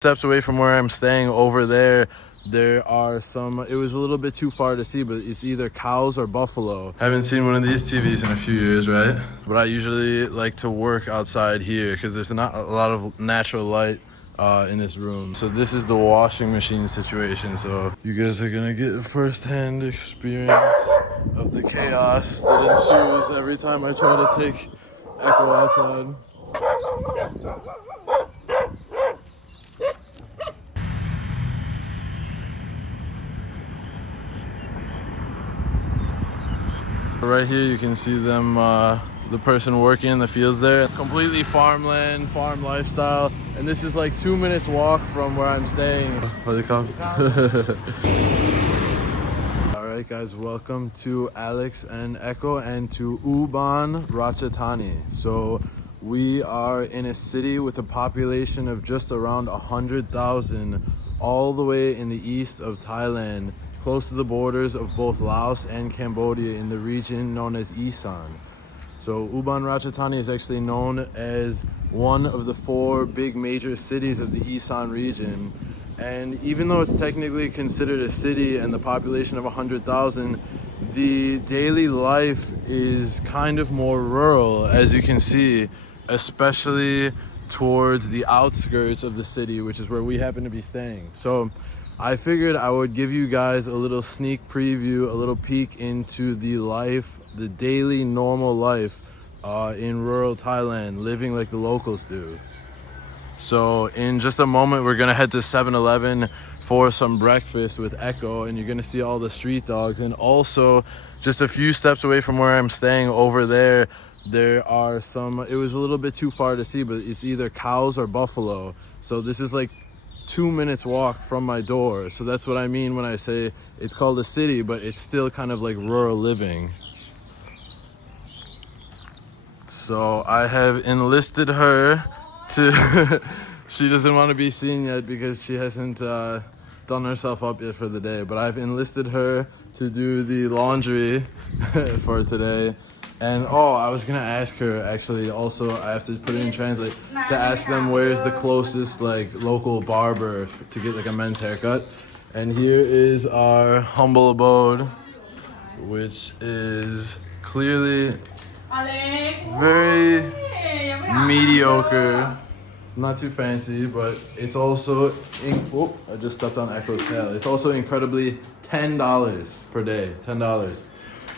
Steps away from where I'm staying over there are some, it was a little bit too far to see, but it's either cows or buffalo. Haven't seen one of these TVs in a few years, right? But I usually like to work outside here because there's not a lot of natural light in this room. So this is the washing machine situation. So you guys are gonna get a first-hand experience of the chaos that ensues every time I try to take Echo outside. Right here you can see them, the person working in the fields there. Completely farmland, farm lifestyle. And this is like 2 minutes walk from where I'm staying. What do they call it? Alright guys, welcome to Alex and Echo and to Ubon Ratchathani. So we are in a city with a population of just around 100,000 all the way in the east of Thailand, close to the borders of both Laos and Cambodia in the region known as Isan. So Ubon Ratchathani is actually known as one of the 4 big major cities of the Isan region. And even though it's technically considered a city and the population of 100,000, the daily life is kind of more rural, as you can see, especially towards the outskirts of the city, which is where we happen to be staying. So I figured I would give you guys a little sneak preview, a little peek into the life, the daily normal life in rural Thailand, living like the locals do. So in just a moment, we're gonna head to 7-Eleven for some breakfast with Echo, and you're gonna see all the street dogs. And also, just a few steps away from where I'm staying over there are some, it was a little bit too far to see, but it's either cows or buffalo. So this is like 2 minutes walk from my door. So that's what I mean when I say it's called a city, but it's still kind of like rural living. So I have enlisted her to she doesn't want to be seen yet because she hasn't done herself up yet for the day, but I've enlisted her to do the laundry for today. And oh, I was gonna ask her, actually, also I have to put it in translate, to ask them where's the closest like local barber to get like a men's haircut. And here is our humble abode, which is clearly very mediocre, not too fancy, but it's also oh, I just stepped on Echo's tail. It's also incredibly $10 per day. $10.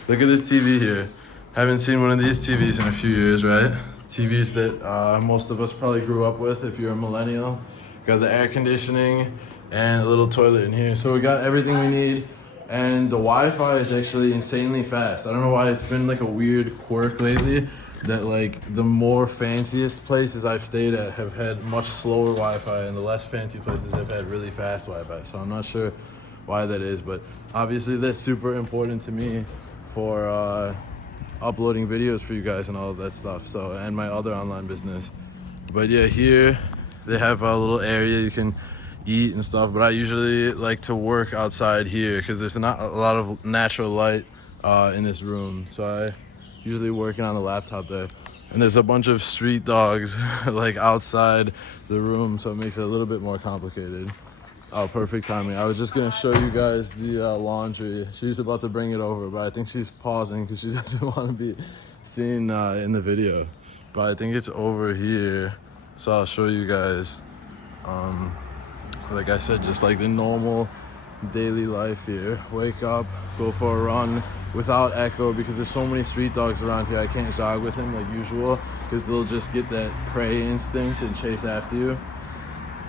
Look at this TV here. Haven't seen one of these TVs in a few years, right? TVs that most of us probably grew up with if you're a millennial. Got the air conditioning and a little toilet in here. So we got everything we need. And the Wi-Fi is actually insanely fast. I don't know why, it's been like a weird quirk lately that like the more fanciest places I've stayed at have had much slower Wi-Fi and the less fancy places have had really fast Wi-Fi. So I'm not sure why that is, but obviously that's super important to me for uploading videos for you guys and all of that stuff, so, and my other online business. But yeah, here they have a little area you can eat and stuff, but I usually like to work outside here because there's not a lot of natural light in this room, so I usually working on the laptop there. And there's a bunch of street dogs like outside the room, so it makes it a little bit more complicated. Oh, perfect timing. I was just gonna show you guys the laundry. She's about to bring it over, but I think she's pausing because she doesn't want to be seen in the video. But I think it's over here, so I'll show you guys. Like I said, just like the normal daily life here. Wake up, go for a run without Echo because there's so many street dogs around here. I can't jog with him like usual because they'll just get that prey instinct and chase after you.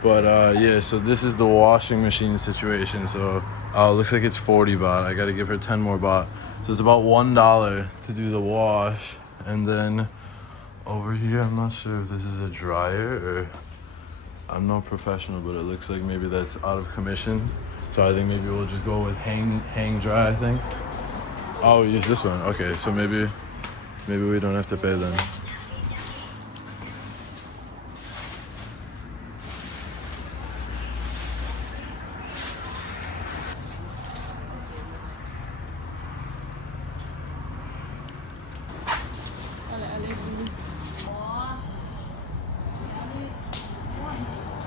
But yeah, so this is the washing machine situation. So looks like it's 40 baht. I gotta give her 10 more baht. So it's about $1 to do the wash. And then over here, I'm not sure if this is a dryer or, I'm no professional, but it looks like maybe that's out of commission. So I think maybe we'll just go with hang dry, I think. Oh, use this one. Okay, so maybe we don't have to pay then.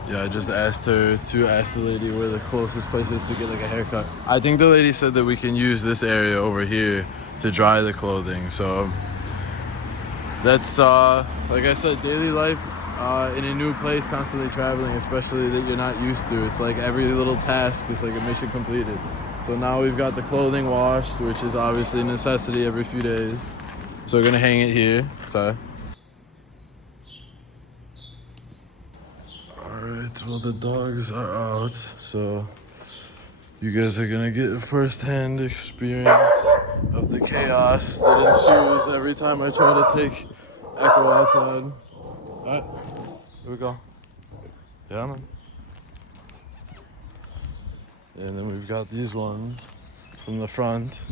Yeah, I just asked her to ask the lady where the closest place is to get like a haircut. I think the lady said that we can use this area over here to dry the clothing. So that's like I said, daily life in a new place, constantly traveling, especially that you're not used to. It's like every little task is like a mission completed. So now we've got the clothing washed, which is obviously a necessity every few days. So we're gonna hang it here. Sorry. Alright, well the dogs are out, so you guys are gonna get a first-hand experience of the chaos that ensues every time I try to take Echo outside. Alright, here we go. Yeah, man. And then we've got these ones from the front.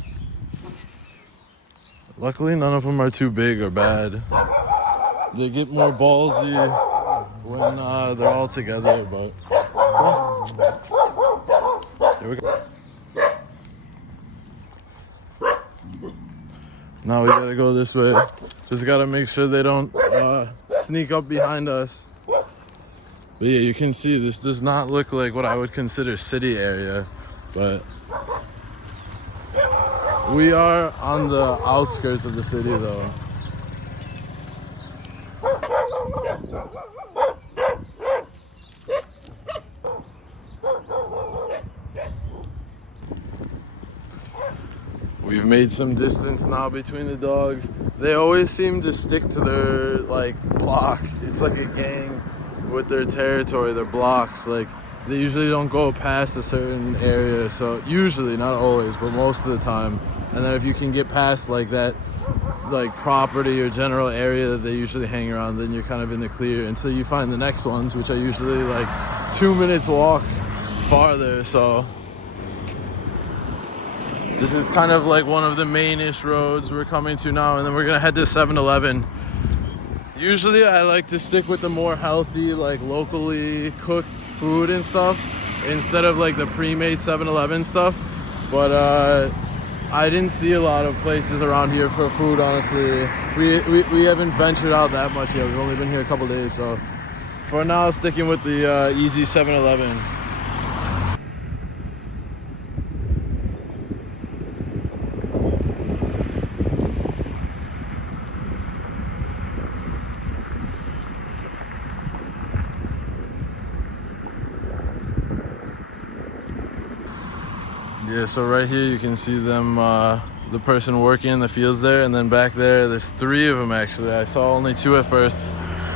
Luckily, none of them are too big or bad. They get more ballsy when they're all together, but here we go. Now we gotta go this way. Just gotta make sure they don't sneak up behind us. But yeah, you can see this does not look like what I would consider city area, but we are on the outskirts of the city though. We've made some distance now between the dogs. They always seem to stick to their like block. It's like a gang with their territory, their blocks. Like they usually don't go past a certain area. So usually, not always, but most of the time. And then if you can get past like that, like property or general area that they usually hang around, then you're kind of in the clear until you find the next ones, which are usually like 2 minutes walk farther. So this is kind of like one of the main-ish roads we're coming to now, and then we're gonna head to 7-Eleven. Usually I like to stick with the more healthy, like locally cooked food and stuff instead of like the pre-made 7-Eleven stuff. But I didn't see a lot of places around here for food, honestly. We haven't ventured out that much yet. We've only been here a couple days, so for now, sticking with the easy 7-Eleven. Yeah, so right here you can see them, the person working in the fields there, and then back there, there's 3 of them actually. I saw only 2 at first.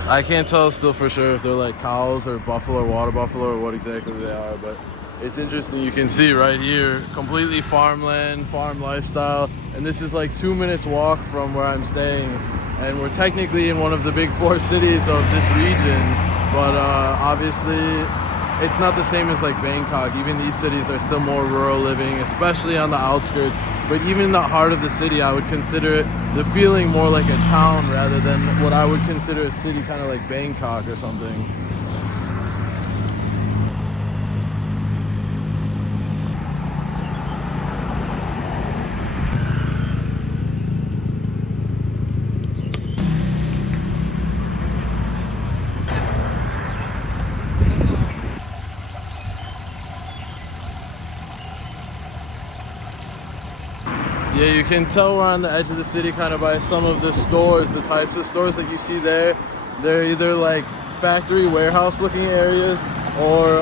I can't tell still for sure if they're like cows or buffalo or water buffalo or what exactly they are, but it's interesting. You can see right here, completely farmland, farm lifestyle, and this is like 2 minutes walk from where I'm staying, and we're technically in one of the big 4 cities of this region, but obviously it's not the same as like Bangkok. Even these cities are still more rural living, especially on the outskirts. But even in the heart of the city, I would consider it the feeling more like a town rather than what I would consider a city, kind of like Bangkok or something. Yeah, you can tell we're on the edge of the city kind of by some of the stores, the types of stores that you see there. They're either like factory warehouse looking areas or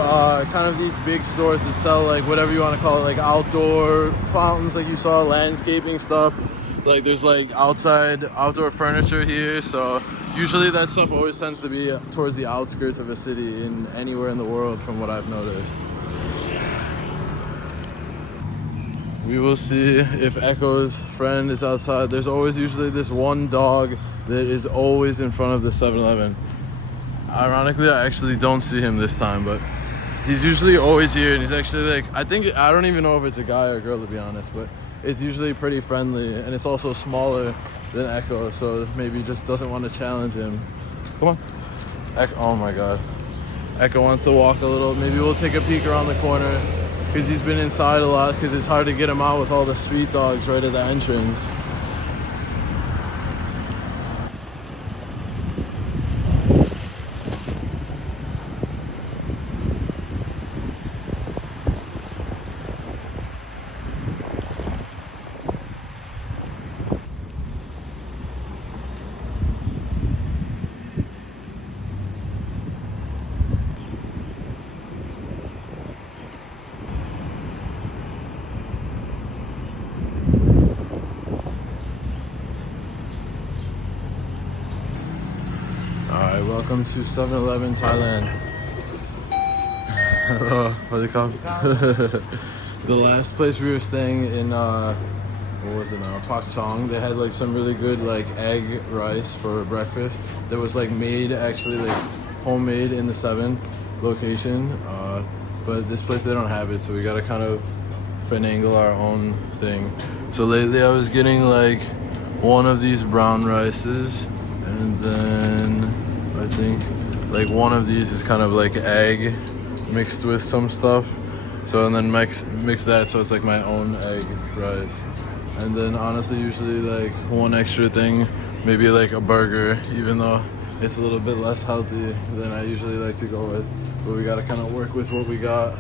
kind of these big stores that sell like whatever you want to call it, like outdoor fountains like you saw, landscaping stuff. Like there's like outdoor furniture here, so usually that stuff always tends to be towards the outskirts of a city in anywhere in the world from what I've noticed. We will see if Echo's friend is outside. There's always usually this one dog that is always in front of the 7-Eleven. Ironically, I actually don't see him this time, but he's usually always here, and he's actually like, I don't even know if it's a guy or a girl to be honest, but it's usually pretty friendly, and it's also smaller than Echo, so maybe he just doesn't want to challenge him. Come on. Echo, oh my God. Echo wants to walk a little. Maybe we'll take a peek around the corner, because he's been inside a lot because it's hard to get him out with all the street dogs right at the entrance. Welcome to 7-Eleven, Thailand. Hello, what do you call it? The last place we were staying in, what was it now? Pak Chong. They had like some really good like egg rice for breakfast. That was like made actually like homemade in the 7 location. But this place they don't have it, so we gotta kind of finagle our own thing. So lately I was getting like one of these brown rices, and then I think like one of these is kind of like egg mixed with some stuff. So and then mix that so it's like my own egg rice. And then honestly usually like one extra thing, maybe like a burger, even though it's a little bit less healthy than I usually like to go with. But we gotta kind of work with what we got.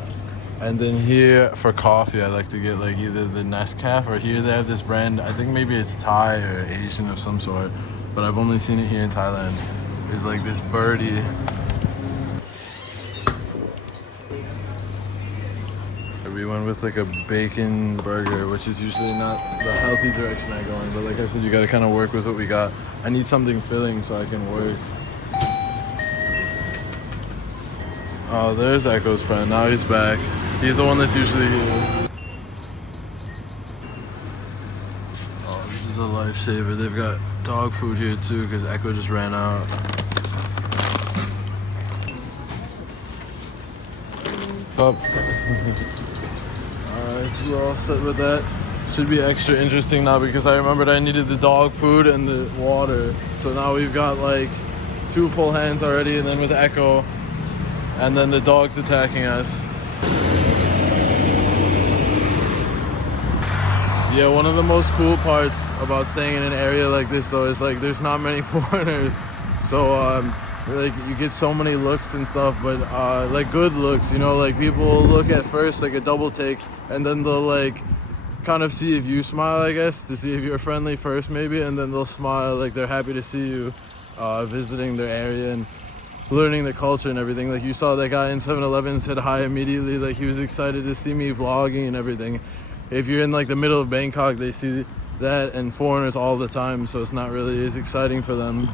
And then here for coffee, I like to get like either the Nescafe, or here they have this brand, I think maybe it's Thai or Asian of some sort, but I've only seen it here in Thailand. It's like this birdie. We went with like a bacon burger, which is usually not the healthy direction I go in, but like I said, you gotta kind of work with what we got. I need something filling so I can work. Oh, there's Echo's friend. Now he's back. He's the one that's usually here. Oh, this is a lifesaver. They've got dog food here too, because Echo just ran out. Up. Alright, so we're all set with that. Should be extra interesting now because I remembered I needed the dog food and the water. So now we've got like 2 full hands already, and then with Echo, and then the dog's attacking us. Yeah, one of the most cool parts about staying in an area like this though is like there's not many foreigners. So like you get so many looks and stuff, but like good looks, you know, like people will look at first like a double take, and then they'll like kind of see if you smile, I guess, to see if you're friendly first maybe, and then they'll smile like they're happy to see you visiting their area and learning the culture and everything. Like you saw that guy in 7-Eleven said hi immediately, like he was excited to see me vlogging and everything. If you're in like the middle of Bangkok, they see that and foreigners all the time, so it's not really as exciting for them.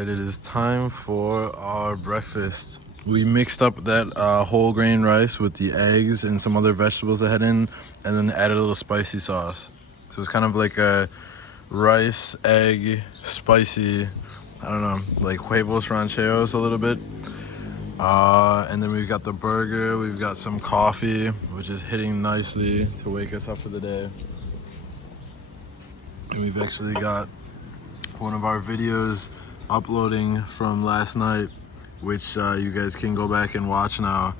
It is time for our breakfast. We mixed up that whole grain rice with the eggs and some other vegetables I had in, and then added a little spicy sauce. So it's kind of like a rice, egg, spicy, I don't know, like huevos rancheros a little bit. And then we've got the burger, we've got some coffee, which is hitting nicely to wake us up for the day. And we've actually got one of our videos uploading from last night, which you guys can go back and watch now.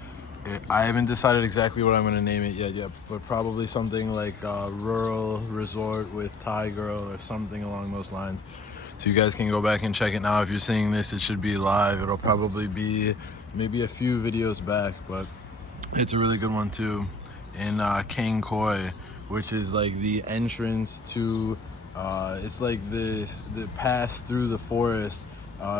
I haven't decided exactly what I'm going to name it yet, but probably something like Rural Resort with Thai Girl or something along those lines. So you guys can go back and check it now. If you're seeing this, it should be live. It'll probably be maybe a few videos back, but it's a really good one too. In Kang Khoi, which is like the entrance to it's like the pass through the forest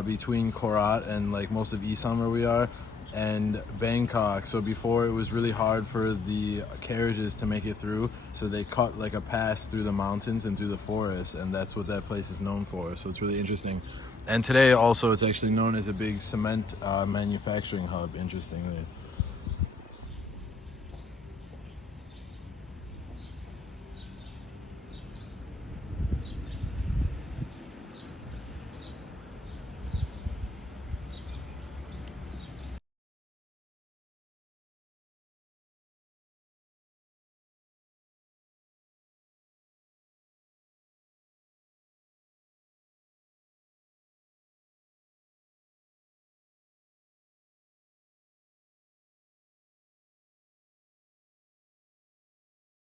between Korat and like most of Isan where we are, and Bangkok. So before it was really hard for the carriages to make it through, so they cut like a pass through the mountains and through the forest, and that's what that place is known for. So it's really interesting. And today also it's actually known as a big cement manufacturing hub, interestingly.